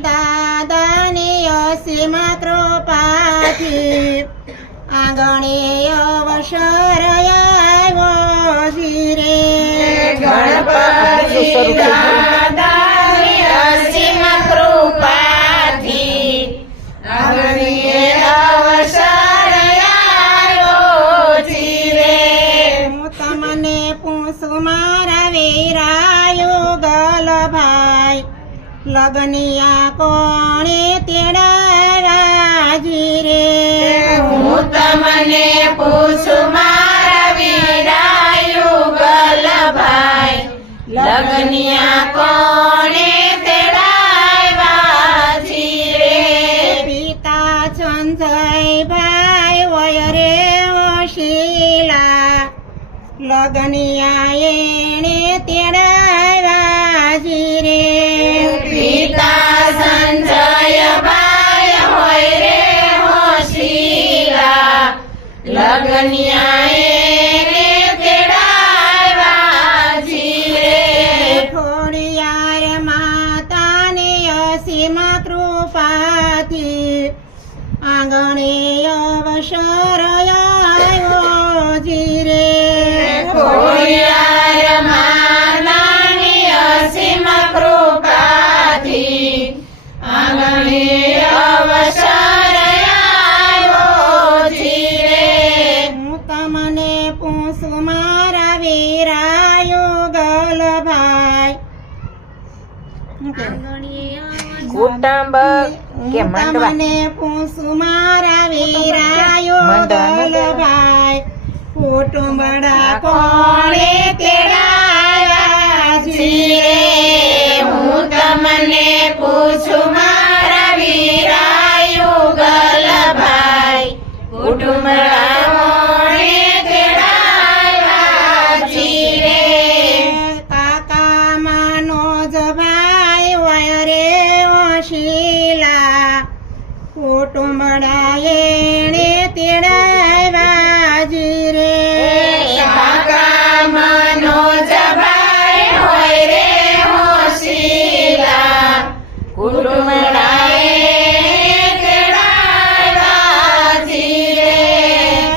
દાદાની અસીમા કૃપાથી આંગણે અવસર આવ્યો ગણપતિ લગનિયા કોણે તેડા રાજી રે? હું તમને પૂછું મારા વીરાયુ ગલભાઈ. લગનિયા કોણે સંજયભાઈ વય રે? શીલા. લગનિયા એણે તેડાવ્યા લગનિયા એને તેડાવ્યા જીરે ખોડિયાર માતાની અસીમ કૃપાથી આંગણે અવસર આવ્યો જીરે. ખોડિયાર તમને પૂછું મારા વીરાયો ગલભાઈ. તમને પૂછું મારા વીરાયો? ગલભાઈ. કુટુંબડા કોણે? તેડાવ્યા જીરે હું તમને પૂછું મારા વીરાયો ગલભાઈ. કુટુંબડા કુટુંબડા એણે તેડાવ્યા જીરે કાકા મનોજભાઈ હોય રે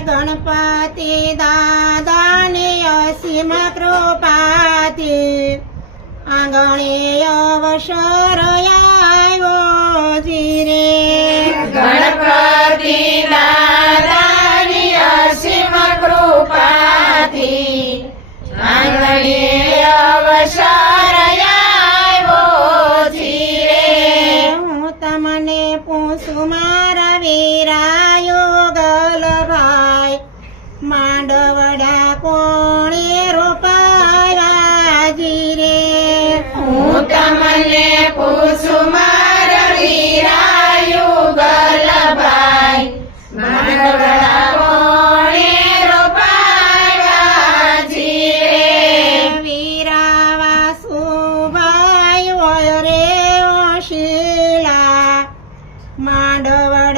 ગણપતિ દાદાની અસીમ કૃપાથી આંગણે અવસર આવ્યો જીરે. તમને પૂછું મારા વીરાયુ ગલભાઈ માંડવડા કોણે રોપાવ્યા જીરે વીરાવા સુભાઈ રે શીલા માંડવડા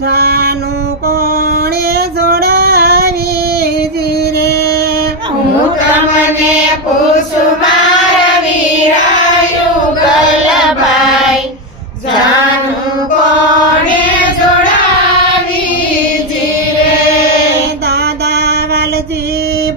જાનું કોણે જોડાવી જીરે? હું તમને પૂછું મારા વીરાયુ ગલભાઈ જાનું કોણે જોડાવી જીરે? દાદા વાલજી